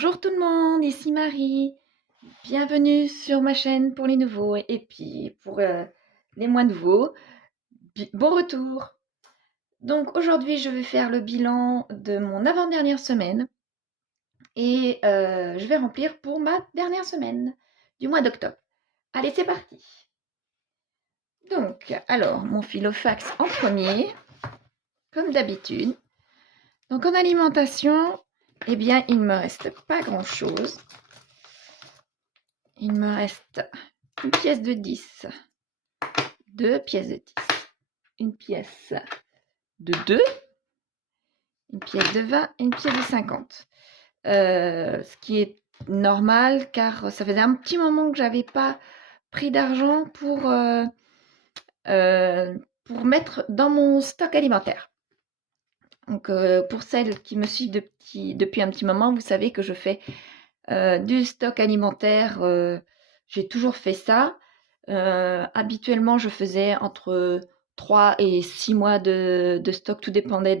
Bonjour tout le monde, ici Marie. Bienvenue sur ma chaîne pour les nouveaux et puis pour les moins nouveaux. Bon retour. Donc aujourd'hui, je vais faire le bilan de mon avant-dernière semaine et je vais remplir pour ma dernière semaine du mois d'octobre. Allez, c'est parti. Donc, alors, mon filofax en premier, comme d'habitude. Donc en alimentation, eh bien, il ne me reste pas grand-chose. Il me reste une pièce de 10, deux pièces de 10, une pièce de 2, une pièce de 20 et une pièce de 50. Ce qui est normal car ça faisait un petit moment que j'avais pas pris d'argent pour mettre dans mon stock alimentaire. Donc pour celles qui me suivent depuis un petit moment, vous savez que je fais du stock alimentaire. J'ai toujours fait ça. Habituellement, je faisais entre 3 et 6 mois de stock, tout dépendait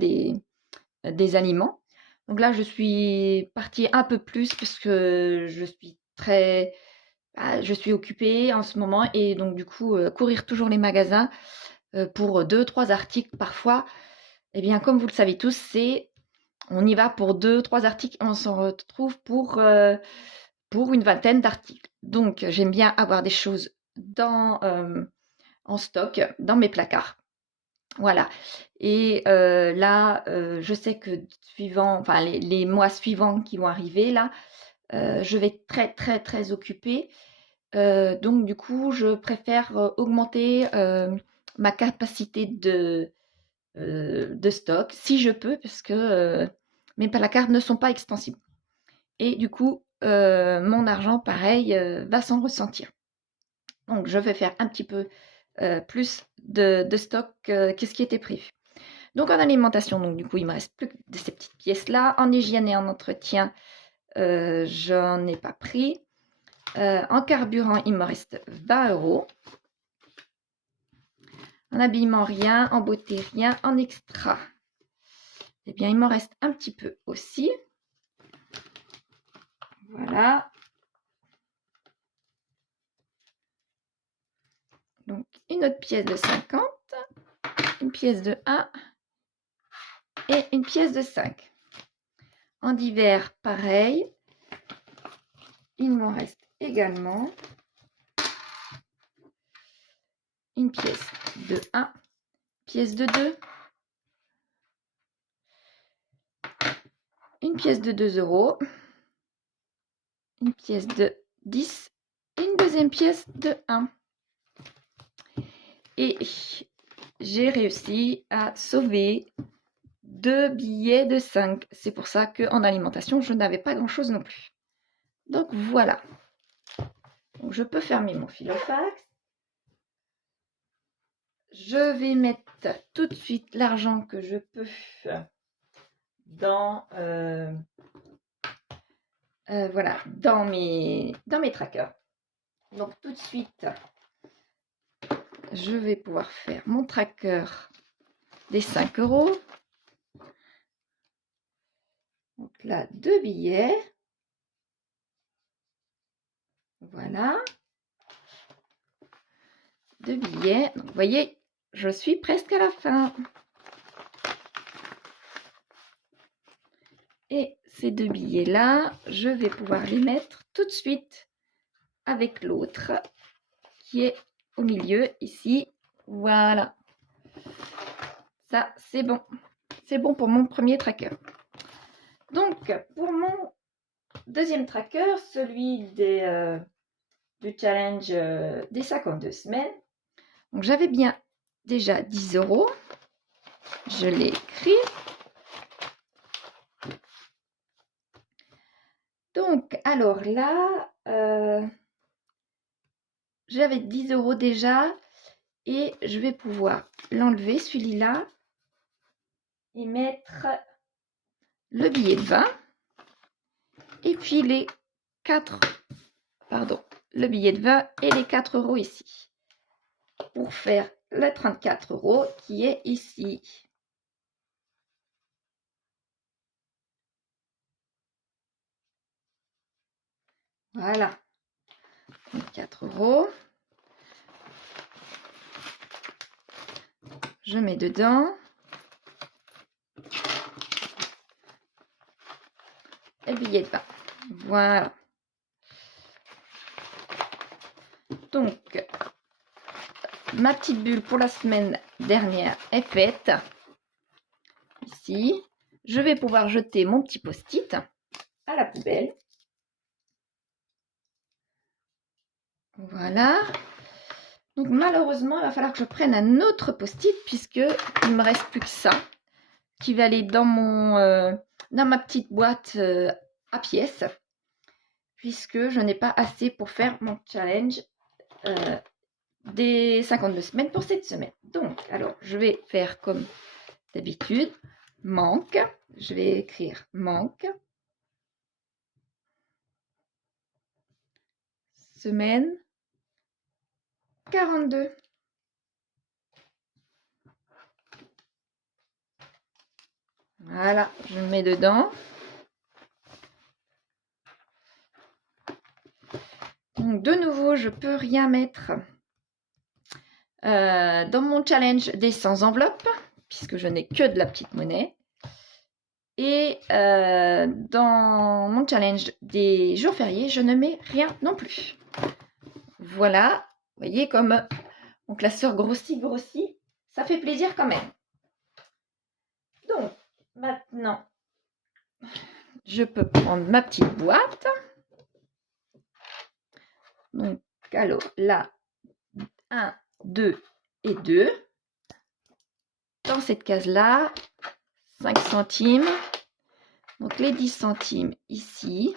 des aliments. Donc là, je suis partie un peu plus parce que je suis occupée en ce moment et donc du coup, courir toujours les magasins pour 2-3 articles parfois, eh bien, comme vous le savez tous, on y va pour 2-3 articles, on s'en retrouve pour une vingtaine d'articles. Donc, j'aime bien avoir des choses en stock dans mes placards. Voilà. Et là, je sais que enfin les mois suivants qui vont arriver, là, je vais être très, très, très occupée. Donc, du coup, je préfère augmenter ma capacité de stock si je peux, parce que mes placards ne sont pas extensibles. Et du coup, mon argent, pareil, va s'en ressentir. Donc, je vais faire un petit peu plus de stock que ce qui était prévu. Donc, en alimentation, donc du coup, il me reste plus que ces petites pièces-là. En hygiène et en entretien, j'en ai pas pris. En carburant, il me reste 20 €. En habillement, rien. En beauté, rien. En extra, eh bien, il m'en reste un petit peu aussi. Voilà. Donc, une autre pièce de 50, une pièce de 1 et une pièce de 5. En divers, pareil. Il m'en reste également une pièce de 1, pièce de 2, une pièce de 2 €, une pièce de 10 et une deuxième pièce de 1. Et j'ai réussi à sauver 2 billets de 5. C'est pour ça qu'en alimentation, je n'avais pas grand-chose non plus. Donc voilà. Donc, je peux fermer mon filofax. Je vais mettre tout de suite l'argent que je peux dans voilà, dans mes trackers. Donc tout de suite, je vais pouvoir faire mon tracker des 5 €. Donc là, 2 billets. Voilà. 2 billets. Donc, vous voyez, je suis presque à la fin. Et ces 2 billets-là, je vais pouvoir les mettre tout de suite avec l'autre qui est au milieu ici. Voilà. Ça, c'est bon. C'est bon pour mon premier tracker. Donc, pour mon deuxième tracker, celui du challenge des 52 semaines. Donc, j'avais bien déjà 10 €. Je l'ai écrit. Donc, alors là, j'avais 10 € déjà et je vais pouvoir l'enlever, celui-là, et mettre le billet de 20 et puis le billet de 20 et les 4 € ici pour faire le 34 € qui est ici. Voilà. 4 euros. Je mets dedans. Et billet de 20. Voilà. Donc, ma petite bulle pour la semaine dernière est faite. Ici, je vais pouvoir jeter mon petit post-it à la poubelle. Voilà. Donc, malheureusement, il va falloir que je prenne un autre post-it puisque il me reste plus que ça qui va aller dans ma petite boîte à pièces puisque je n'ai pas assez pour faire mon challenge des 52 semaines pour cette semaine. Donc, alors, je vais faire comme d'habitude, manque. Je vais écrire manque. Semaine 42. Voilà, je mets dedans. Donc, de nouveau, je peux rien mettre dans mon challenge des 100 enveloppes, puisque je n'ai que de la petite monnaie. Et dans mon challenge des jours fériés, je ne mets rien non plus. Voilà, vous voyez comme mon classeur grossit, ça fait plaisir quand même. Donc, maintenant, je peux prendre ma petite boîte. Donc, alors là, 1, 2 et 2. Dans cette case-là, 5 centimes. Donc, les 10 centimes ici.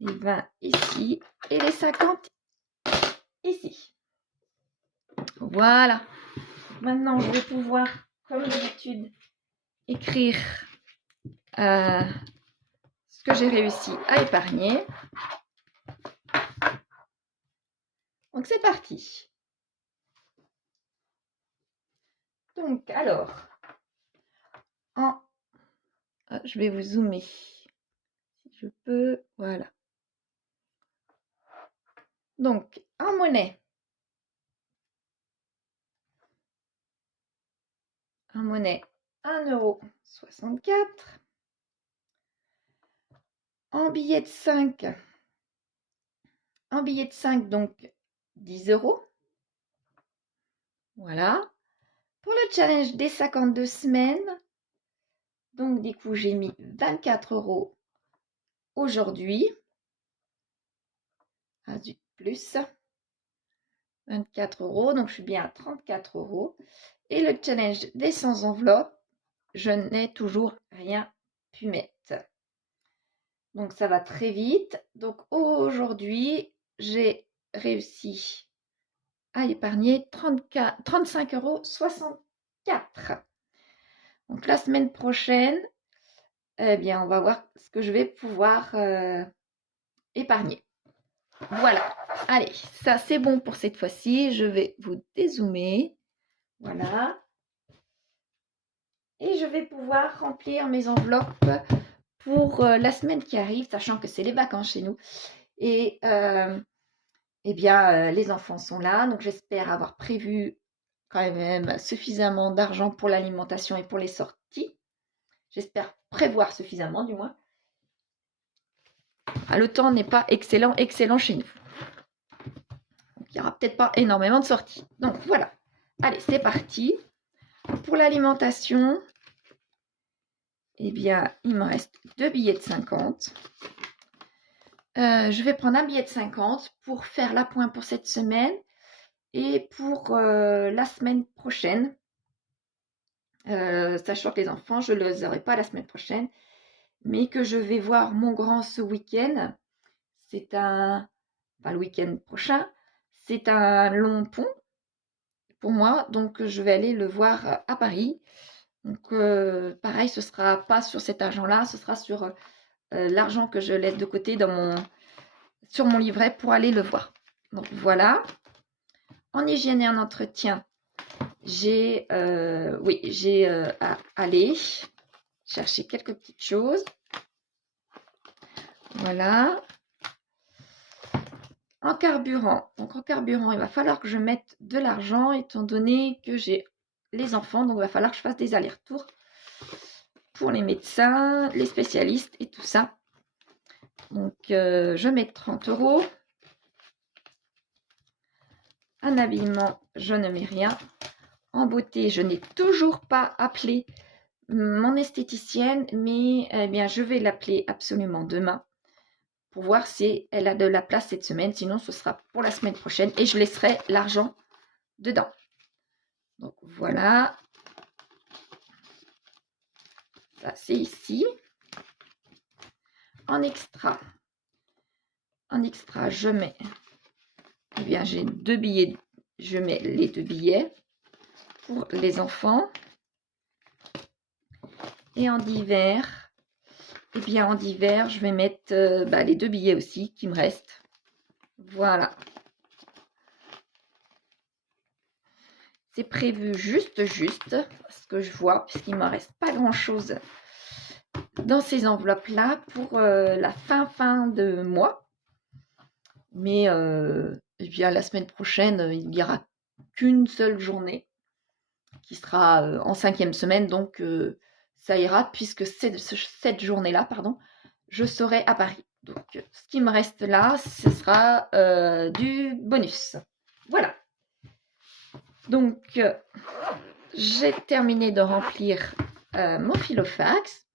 Les 20 ici. Et les 50 ici. Voilà. Maintenant, je vais pouvoir, comme d'habitude, écrire ce que j'ai réussi à épargner. Donc, c'est parti. Donc, alors, je vais vous zoomer. Si je peux, voilà. Donc, en monnaie. En monnaie, 1,64 €. En billet de 5. En billet de 5, donc 10 €. Voilà. Pour le challenge des 52 semaines, donc du coup, j'ai mis 24 € aujourd'hui. Ah, zut, plus 24 €, donc je suis bien à 34 €. Et le challenge des 100 enveloppes, je n'ai toujours rien pu mettre. Donc ça va très vite. Donc aujourd'hui, j'ai réussi à épargner 35,64 €. Donc la semaine prochaine, eh bien, on va voir ce que je vais pouvoir épargner. Voilà. Allez, ça c'est bon pour cette fois-ci. Je vais vous dézoomer. Voilà. Et je vais pouvoir remplir mes enveloppes pour la semaine qui arrive, sachant que c'est les vacances chez nous. Et eh bien, les enfants sont là. Donc j'espère avoir prévu quand même suffisamment d'argent pour l'alimentation et pour les sorties. J'espère prévoir suffisamment du moins. Ah, le temps n'est pas excellent chez nous. Donc, il n'y aura peut-être pas énormément de sorties. Donc voilà. Allez, c'est parti. Pour l'alimentation, eh bien, il me reste 2 billets de 50. Je vais prendre un billet de 50 pour faire l'appoint pour cette semaine et pour la semaine prochaine. Sachant que les enfants, je ne les aurai pas la semaine prochaine, mais que je vais voir mon grand ce week-end. C'est le week-end prochain, c'est un long pont pour moi, donc je vais aller le voir à Paris. Donc pareil, ce ne sera pas sur cet argent-là, ce sera sur l'argent que je laisse de côté sur mon livret pour aller le voir. Donc voilà. En hygiène et en entretien, j'ai à aller chercher quelques petites choses. Voilà. En carburant. Donc en carburant, il va falloir que je mette de l'argent étant donné que j'ai les enfants. Donc il va falloir que je fasse des allers-retours pour les médecins, les spécialistes et tout ça. Donc je mets 30 €. En habillement, je ne mets rien. En beauté, je n'ai toujours pas appelé mon esthéticienne, mais eh bien, je vais l'appeler absolument demain pour voir si elle a de la place cette semaine. Sinon, ce sera pour la semaine prochaine et je laisserai l'argent dedans. Donc voilà. Ça, c'est ici. En extra, je mets, eh bien, j'ai 2 billets. Je mets les 2 billets pour les enfants. Et en divers, eh bien, en divers, je vais mettre les 2 billets aussi qui me restent. Voilà. C'est prévu juste, ce que je vois, puisqu'il ne me reste pas grand-chose dans ces enveloppes-là pour la fin de mois. Mais eh bien, la semaine prochaine, il n'y aura qu'une seule journée qui sera en 5e semaine, donc ça ira, puisque cette journée-là, pardon, je serai à Paris. Donc, ce qui me reste là, ce sera du bonus. Voilà. Donc, j'ai terminé de remplir mon filofax.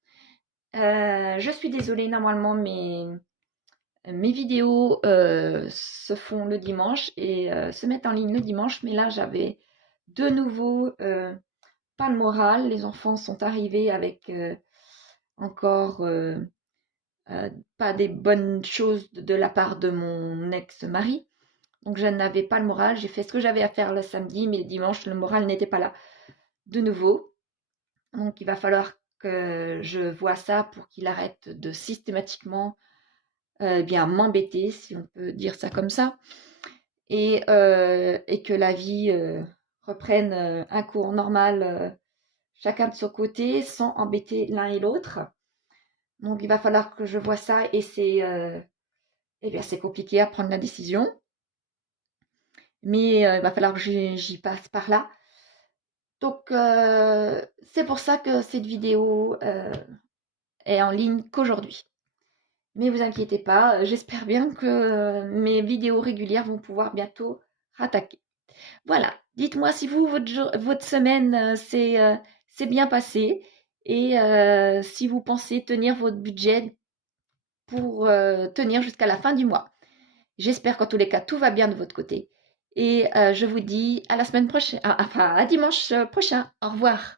Je suis désolée, normalement, mes vidéos se font le dimanche et se mettent en ligne le dimanche. Mais là, j'avais de nouveau pas le moral. Les enfants sont arrivés avec encore pas des bonnes choses de la part de mon ex-mari. Donc, je n'avais pas le moral. J'ai fait ce que j'avais à faire le samedi, mais le dimanche, le moral n'était pas là de nouveau. Donc, il va falloir que je vois ça pour qu'il arrête de systématiquement bien m'embêter, si on peut dire ça comme ça, et que la vie reprenne un cours normal, chacun de son côté, sans embêter l'un et l'autre. Donc, il va falloir que je vois ça, et eh bien, c'est compliqué à prendre la décision. Mais il va falloir que j'y passe par là. Donc, c'est pour ça que cette vidéo est en ligne qu'aujourd'hui. Mais vous inquiétez pas, j'espère bien que mes vidéos régulières vont pouvoir bientôt rattaquer. Voilà, dites-moi si vous, votre semaine s'est bien passée et si vous pensez tenir votre budget pour tenir jusqu'à la fin du mois. J'espère qu'en tous les cas, tout va bien de votre côté. Et je vous dis à la semaine prochaine, enfin à dimanche prochain. Au revoir.